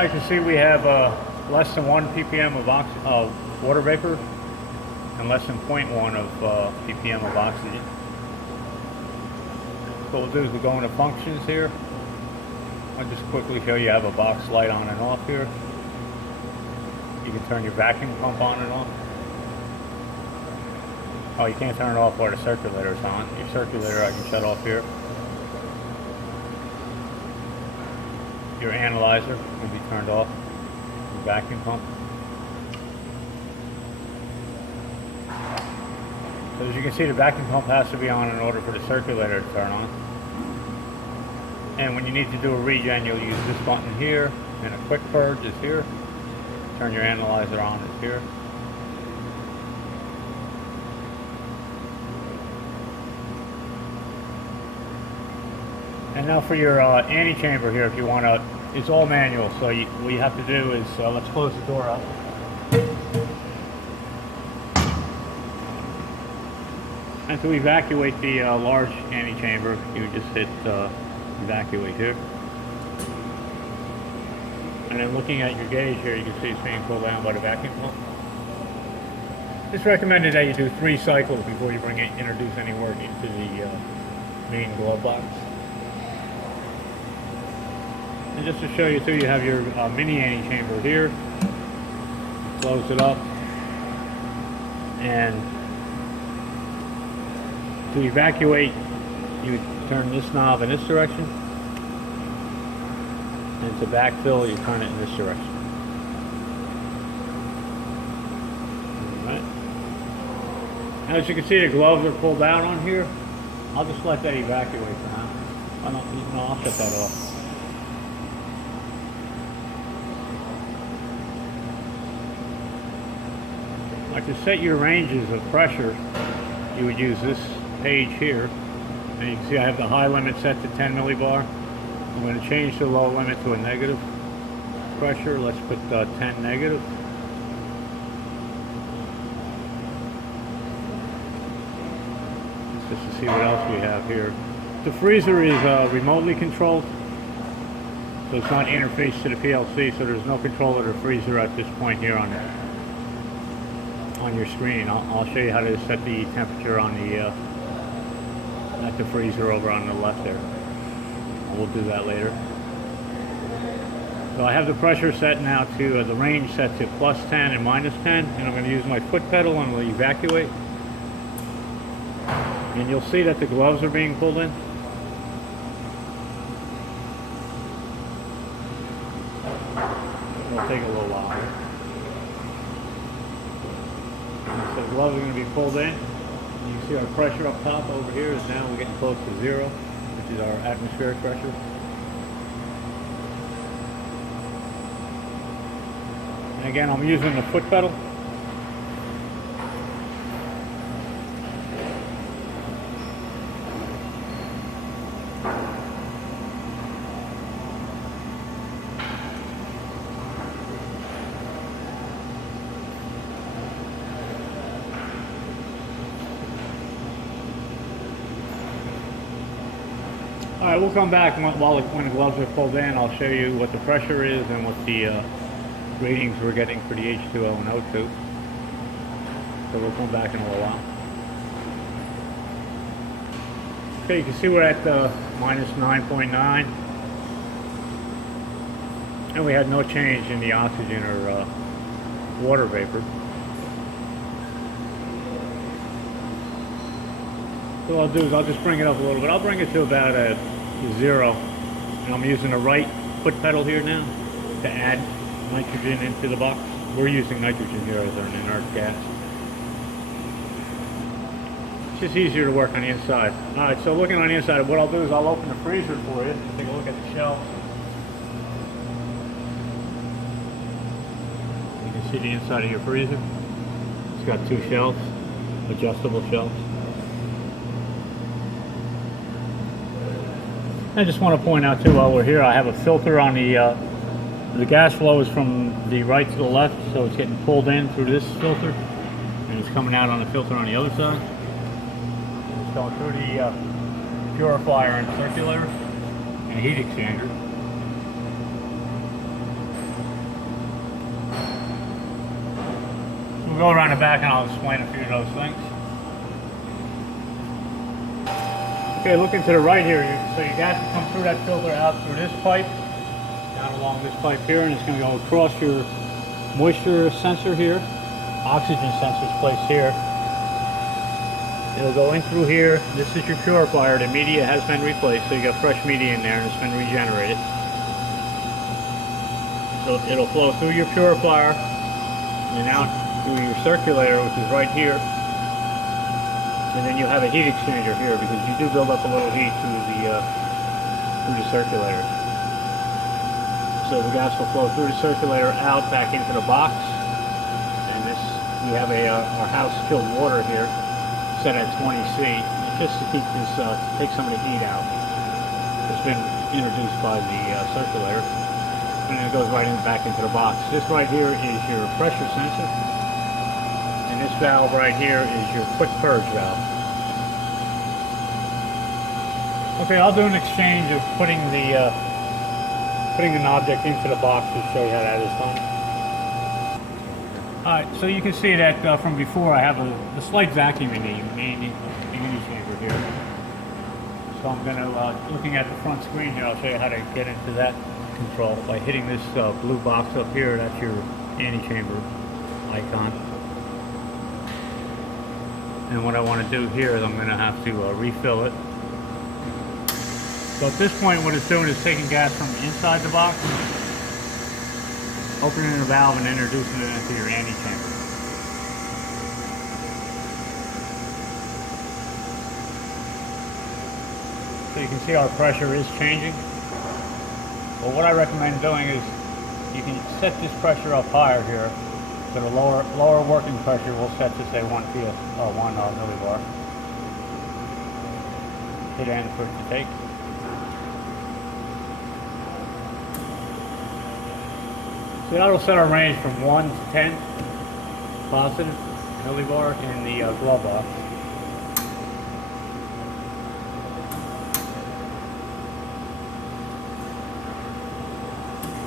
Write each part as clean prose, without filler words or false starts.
Now you can see we have less than 1 ppm of water vapor and less than 0.1 of ppm of oxygen. So what we'll do is we'll go into functions here. I'll just quickly show you. I have a box light on and off here. You can turn your vacuum pump on and off. Oh, you can't turn it off while the circulator is on. Your circulator I can shut off here. Your analyzer will be turned off. Your vacuum pump. So as you can see, the vacuum pump has to be on in order for the circulator to turn on. And when you need to do a regen, you'll use this button here, and a quick purge is here. Turn your analyzer on is here. And now for your antechamber here, if you want to, it's all manual. So what you have to do is, let's close the door up. And to evacuate the large antechamber, you just hit evacuate here. And then looking at your gauge here, you can see it's being pulled down by the vacuum pump. It's recommended that you do 3 cycles before you introduce any work into the main glove box. And just to show you too, you have your mini antechamber here. Close it up. And to evacuate, you turn this knob in this direction. And to backfill, you turn it in this direction. Alright. Now as you can see, the gloves are pulled out on here. I'll just let that evacuate for now. I'll shut that off. Like to set your ranges of pressure, you would use this page here. And you can see I have the high limit set to 10 millibar. I'm going to change the low limit to a negative pressure. Let's put 10 negative. Just to see what else we have here. The freezer is remotely controlled, so it's not interfaced to the PLC, so there's no control of the freezer at this point here on your screen. I'll show you how to set the temperature on at the freezer over on the left there. We'll do that later. So I have the pressure set now to the range set to +10 and -10, and I'm going to use my foot pedal and we'll evacuate. And you'll see that the gloves are being pulled in. It'll take a little while. So the gloves are going to be pulled in. You can see our pressure up top over here is now we're getting close to 0, which is our atmospheric pressure. And again, I'm using the foot pedal. Alright, we'll come back when the gloves are pulled in. I'll show you what the pressure is and what the readings we're getting for the H2O and O2. So we'll come back in a little while. Okay, you can see we're at -9.9. And we had no change in the oxygen or water vapor. So what I'll do is I'll just bring it up a little bit. I'll bring it to about a 0. And I'm using the right foot pedal here now to add nitrogen into the box. We're using nitrogen here as an inert gas. It's just easier to work on the inside. Alright, so looking on the inside, what I'll do is I'll open the freezer for you. Take a look at the shelves. You can see the inside of your freezer. It's got 2 shelves, adjustable shelves. I just want to point out too, while we're here, I have a filter on the gas flow is from the right to the left, so it's getting pulled in through this filter, and it's coming out on the filter on the other side. It's going through the purifier and circulator and heat exchanger. go around the back and I'll explain a few of those things. Okay, looking to the right here, so your gas will come through that filter out through this pipe, down along this pipe here, and it's going to go across your moisture sensor here. Oxygen sensor is placed here. It'll go in through here. This is your purifier. The media has been replaced, so you got fresh media in there and it's been regenerated. So it'll flow through your purifier and out through your circulator, which is right here. And then you have a heat exchanger here because you do build up a little heat through the circulator. So the gas will flow through the circulator out back into the box. And this, we have our house chilled water here set at 20°C, just to keep this, take some of the heat out. It's been introduced by the circulator, and then it goes right back into the box. This right here is your pressure sensor, and this valve right here is your quick purge valve. Okay, I'll do an exchange of putting an object into the box to show you how that is done. Alright, so you can see that from before I have a slight vacuum in the Annie chamber here. So I'm going to, looking at the front screen here, I'll show you how to get into that control by hitting this blue box up here. That's your Annie chamber icon. And what I want to do here is I'm going to have to refill it. So at this point what it's doing is taking gas from inside the box, opening the valve and introducing it into your Annie chamber. So you can see our pressure is changing. Well, what I recommend doing is you can set this pressure up higher here. So the lower working pressure will set to say 1 millibar. Hit end for it to take. So that'll set our range from 1 to 10 positive millibar in the glove box.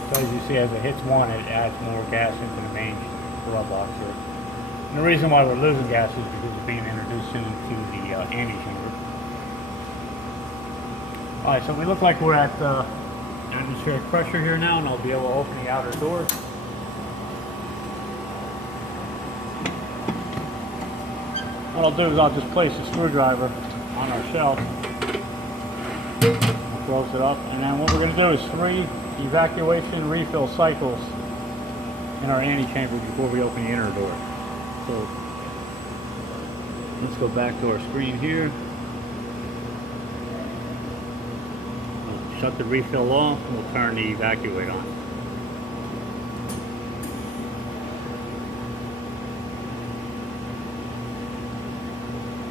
So as you see, as it hits 1, it adds more gas into the main glove box here. And the reason why we're losing gas is because it's being introduced into the Annie chamber. Alright, so we look like we're at atmospheric pressure here now, and I'll be able to open the outer doors. What I'll do is I'll just place a screwdriver on our shelf, I'll close it up, and then what we're going to do is 3 evacuation refill cycles in our Annie chamber before we open the inner door. So let's go back to our screen here. Shut the refill off, and we'll turn the evacuate on.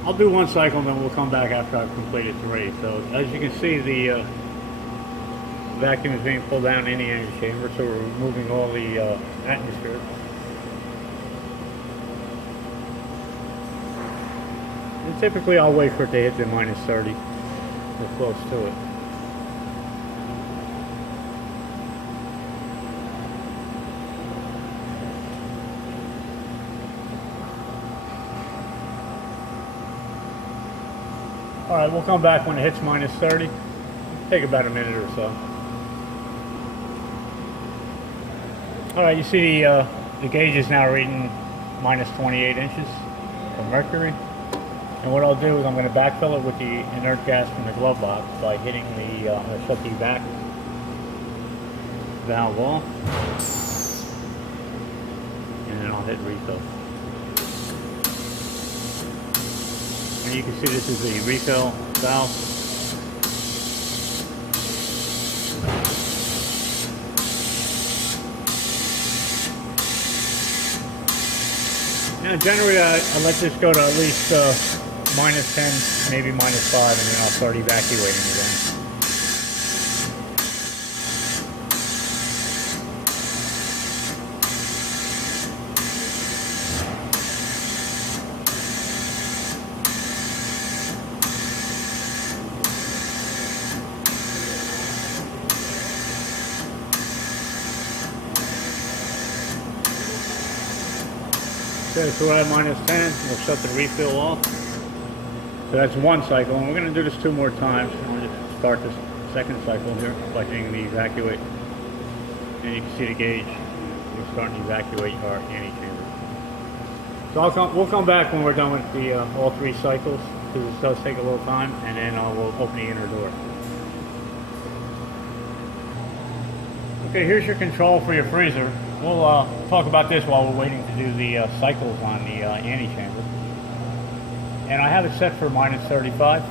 I'll do 1 cycle and then we'll come back after I've completed 3. So as you can see, the vacuum is being pulled down in the Annie chamber, so we're removing all the atmosphere. And typically I'll wait for it to hit the minus 30 or close to it. Alright, we'll come back when it hits minus 30. Take about a minute or so. Alright, you see the gauge is now reading minus 28 inches of mercury. And what I'll do is I'm going to backfill it with the inert gas from the glove box by hitting the, I'm going to shut the back valve off. And then I'll hit refill. And you can see this is the refill valve. Now generally I let this go to at least minus 10, maybe minus 5, and then I'll start evacuating again. Okay, so we're at -10. We'll shut the refill off. So that's one cycle, and we're going to do this 2 more times. I'm going to start this second cycle here by hitting the evacuate. And you can see the gauge. We're starting to evacuate our antechamber. So we'll come back when we're done with the all 3 cycles, because it does take a little time, and then we'll open the inner door. Okay, here's your control for your freezer. We'll talk about this while we're waiting to do the cycles on the antechamber. And I have it set for -35.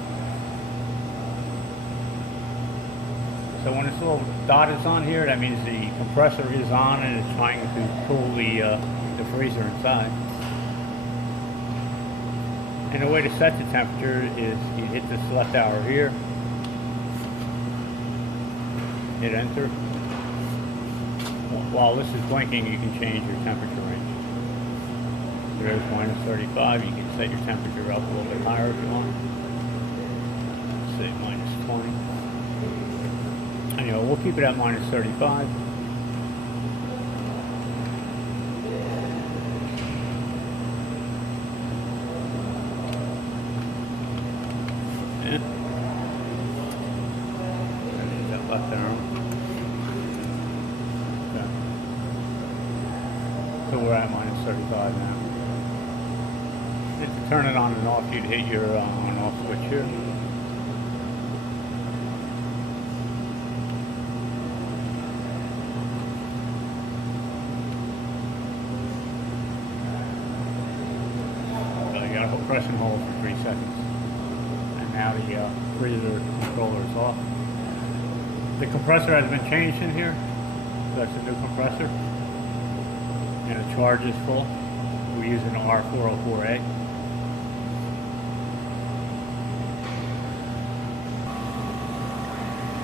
So when this little dot is on here, that means the compressor is on and it's trying to cool the freezer inside. And the way to set the temperature is you hit this left arrow here, hit enter. While this is blinking, you can change your temperature range. There's -35. You can set your temperature up a little bit higher if you want. Say -20. Anyway, we'll keep it at -35. There's that left arrow. Okay. So we're at -35 now. To turn it on and off, you'd hit your on-off switch here. So you gotta press and hold for 3 seconds. And now the freezer controller is off. The compressor has been changed in here. That's a new compressor. And the charge is full. We're using an R404A.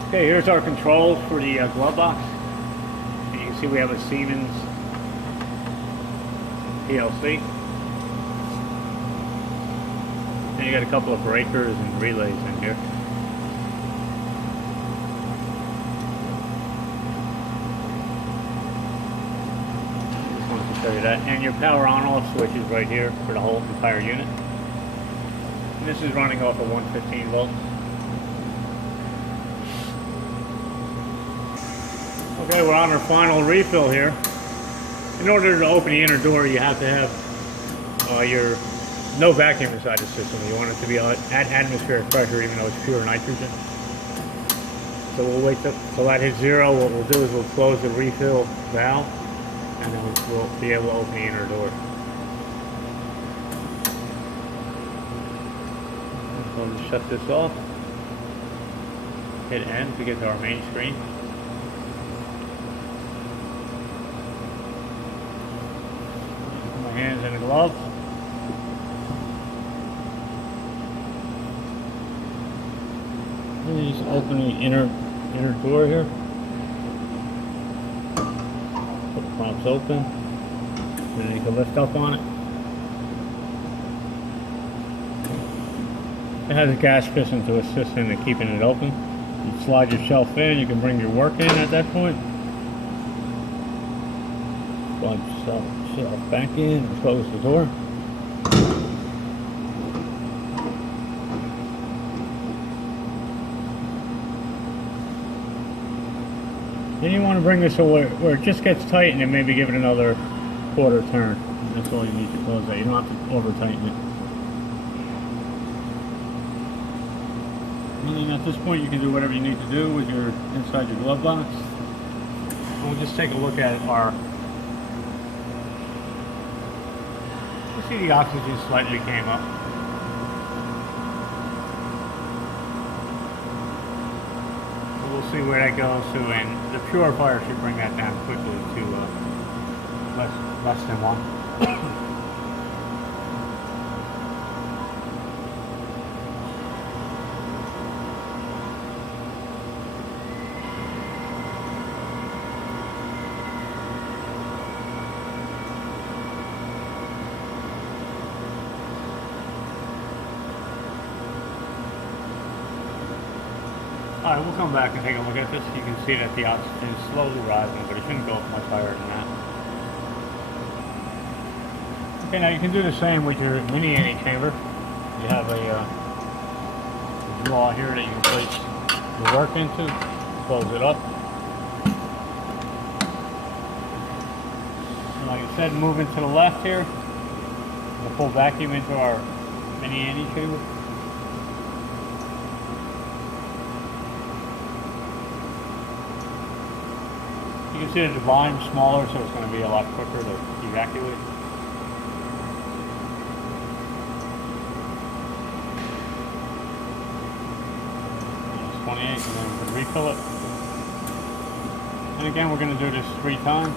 Okay, here's our controls for the glove box. And you can see we have a Siemens PLC. And you got a couple of breakers and relays in here. Just wanted to show you that. And your power on-off switch is right here for the whole entire unit. And this is running off of 115 volts. Okay, we're on our final refill here. In order to open the inner door, you have to have your no vacuum inside the system. You want it to be at atmospheric pressure, even though it's pure nitrogen. So we'll wait till that hits 0. What we'll do is we'll close the refill valve, and then we'll be able to open the inner door. So we'll just shut this off. Hit N to get to our main screen. Hands in the gloves. And just open the inner door here. Put the props open. And then you can lift up on it. It has a gas piston to assist in keeping it open. You slide your shelf in, you can bring your work in at that point. Slide yourself back in and close the door. Then you want to bring this away where it just gets tight, and then maybe give it another quarter turn. That's all you need to close that. You don't have to over tighten it. And at this point you can do whatever you need to do with your inside your glove box. And we'll just take a look at our. You see the oxygen slightly came up. So we'll see where that goes to, and the purifier should bring that down quickly to less than 1. Alright, we'll come back and take a look at this. You can see that the oxygen is slowly rising, but it shouldn't go up much higher than that. Okay, now you can do the same with your mini anti chamber. You have a drawer here that you can place your work into. Close it up. And like I said, moving to the left here, we'll pull vacuum into our mini anti chamber. You can see that the volume's smaller, so it's going to be a lot quicker to evacuate. It's 28, and then we can refill it. And again, we're going to do this 3 times.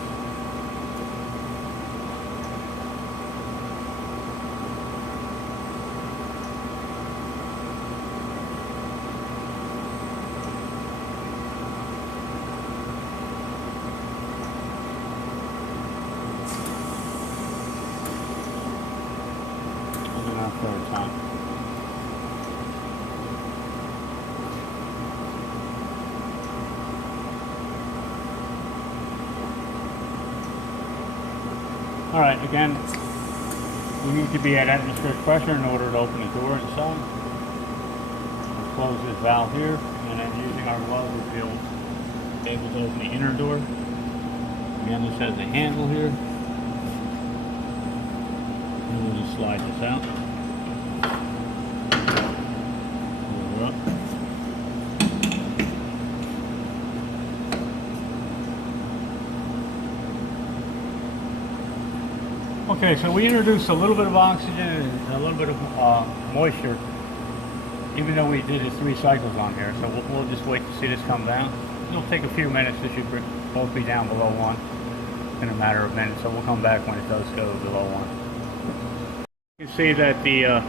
Third time. All right, again, we need to be at atmospheric pressure in order to open the door inside. We'll close this valve here, and then using our glove, we'll be able to open the inner door. Again, this has a handle here. And we'll just slide this out. Okay, so we introduced a little bit of oxygen and a little bit of moisture, even though we did it 3 cycles on here. So we'll just wait to see this come down. It'll take a few minutes. This should both be down below 1 in a matter of minutes. So we'll come back when it does go below 1. You can see that the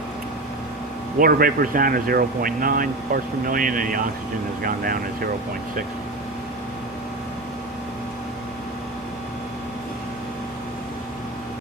water vapor is down to 0.9 parts per million, and the oxygen has gone down to 0.6.